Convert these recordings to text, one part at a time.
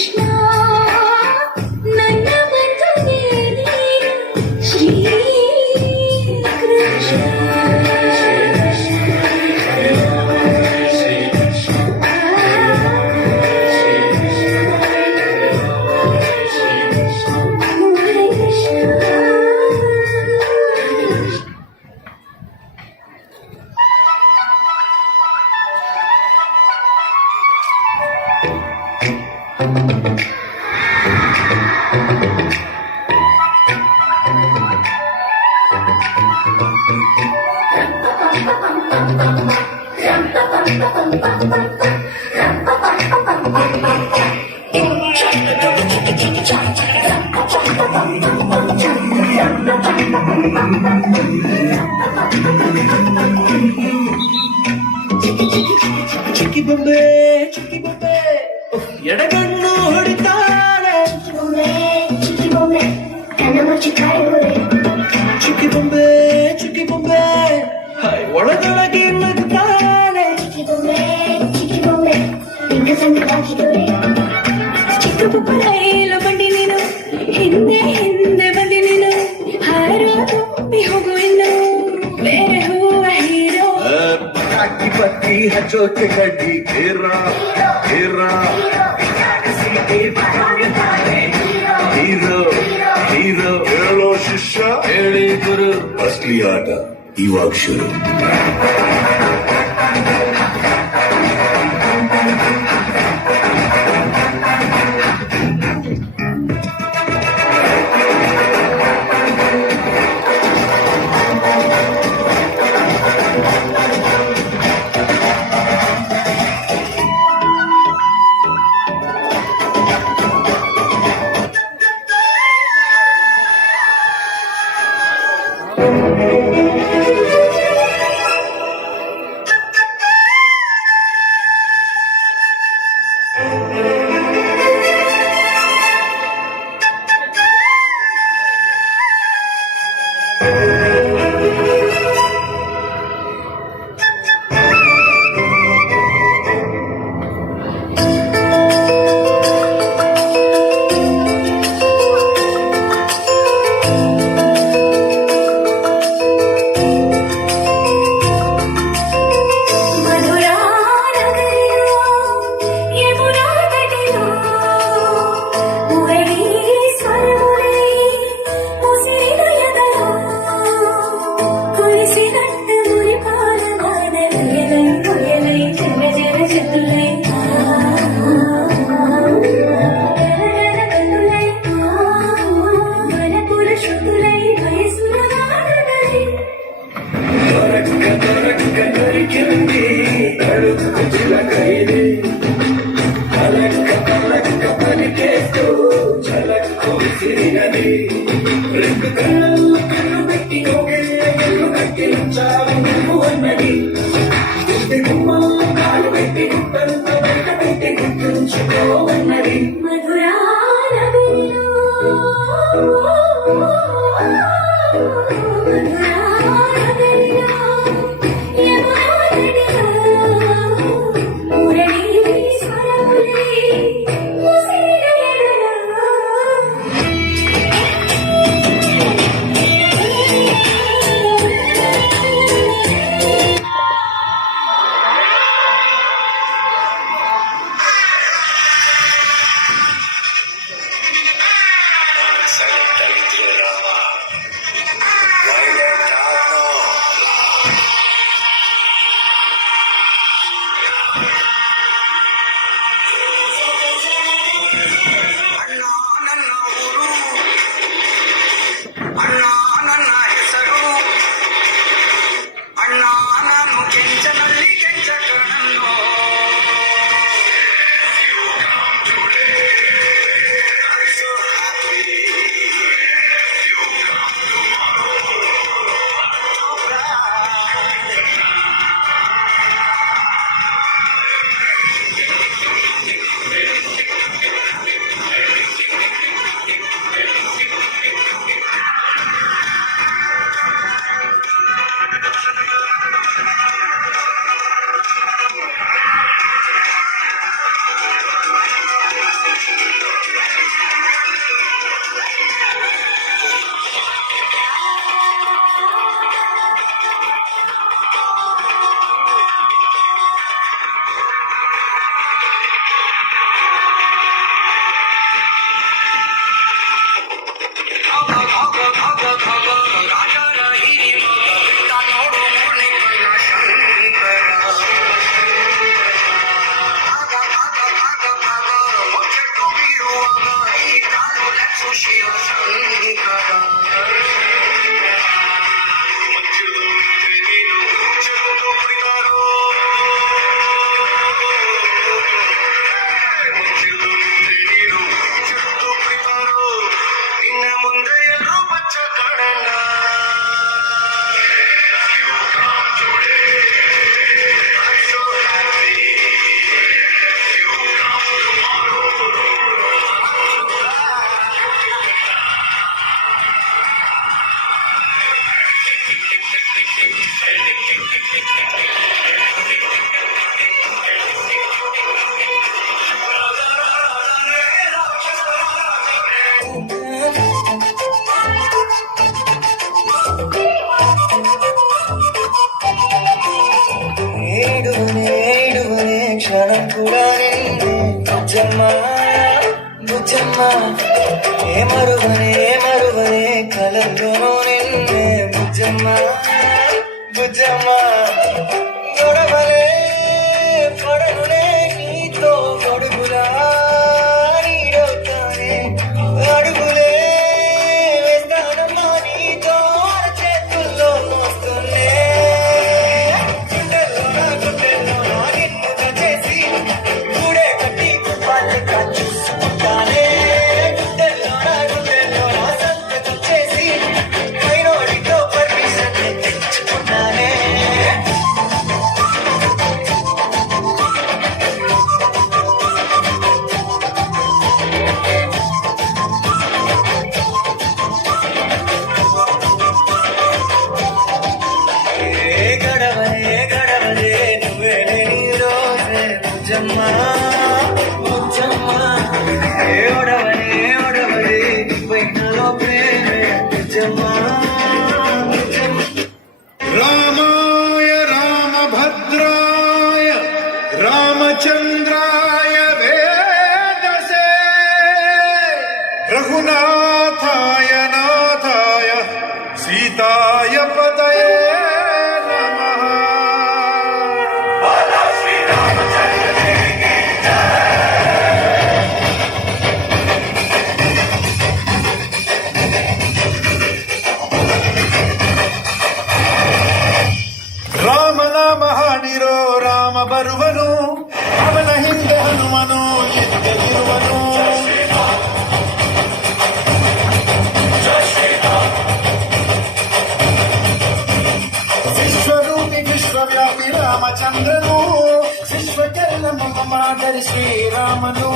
ಕೃಷ್ಣ ನನ್ನ ಬಂಧುವೇ ನೀನು ಶ್ರೀ ಕೃಷ್ಣ ಚಿಕ್ಕಿ ಬೊಂಬೆ ಎಡಗಣ್ಣು ಹೊಡಿತಾಳೆ ಚಿಕ್ಕಿ ಬೊಂಬೆ ಒಳಗೊಳಗೆ ನಗ್ತಾಳೆ ಚಿಕ್ಕ ಪುಪ್ಪ ರೈಲ ಬಂಡಿ ನೀನು ಹಿಂದೆ ಹಿಂದೆ ಬಂದಿ ನೀನು ಹಾರೋ ತುಂಬಿ ಹೋಗು ಇನ್ನು ಬೇರೆ ಹೂವ ಹೀರೋ ಪಟಾಕಿ ಪಟ್ಟಿ ಹಚ್ಚೋಕೆ ಕಡ್ಡಿ ಹೀರೋ ಹೇಳೋ ಶಿಷ್ಯ ಹೇಳಿ ಗುರು ಅಸ್ಲಿ ಆಟ ಇವಾಗ ಶುರು. క్షణం కూడా నిన్నే బుజ్జమ్మ బుజ్జమ్మ ఏ మరువనే కలల్లోనూ నిన్నే బుజ్జమ్మ బుజ్జమ్మ గొడవలే పడనులే నీతో గొడుగులా నీడవుతానే అడుగులే వేస్తానమ్మా నీతో చేతుల్లో మోస్తున్నే గుండెల్లో నిన్ను చేసి గూడే కట్టి గుప్పాలుగా చూసుకుంటానే గుండెల్లో సంతకం చేసి పైనోడితో పర్మిషన్ తెచ్చుకున్నానే గడవలే నువ్వే లేని రోజే బుజ్జమ్మ బుజ్జమ్మ ఓడవలే పైనలో ప్రేమే బుజ్జమ్మ బుజ్జమ్మ రామాయ రామభద్రాయ రామచంద్రాయ వేదసే రఘునాథాయ నాథాయ సీతాయ పతయే నమః. ರಾಮನಾಮ ಹಾಡಿರೋ ರಾಮ ಬರುವನು ಅವನ ಹಿಂದೆ ಹನುಮನು ಇದ್ದಗಿರುವನು ವಿಶ್ವರೂಪಿ ವಿಶ್ವವ್ಯಾಪಿ ರಾಮಚಂದ್ರನು ವಿಶ್ವಕ್ಕೆಲ್ಲ ಮಮ ಮಾದರಿ ಶ್ರೀರಾಮನು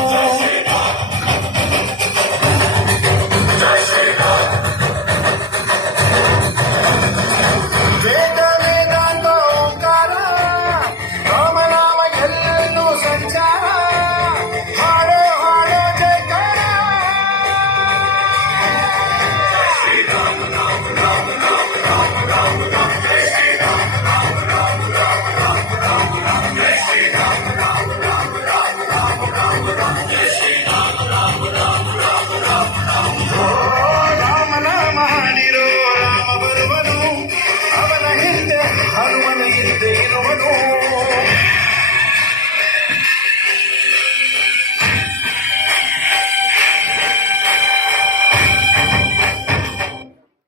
ವೇದ ವೇದಾಂತ ಓಂಕಾರ ರಾಮನಾಮ ಎಲ್ಲೆಲ್ಲೂ ಸಂಚಾರ ಹಾಡೋ ಜಯಕಾರ ರಾಮನಾಮ ಹಾಡಿರೋ ರಾಮ ಬರುವನು ಅವನ ಹಿಂದೆ ಹನುಮ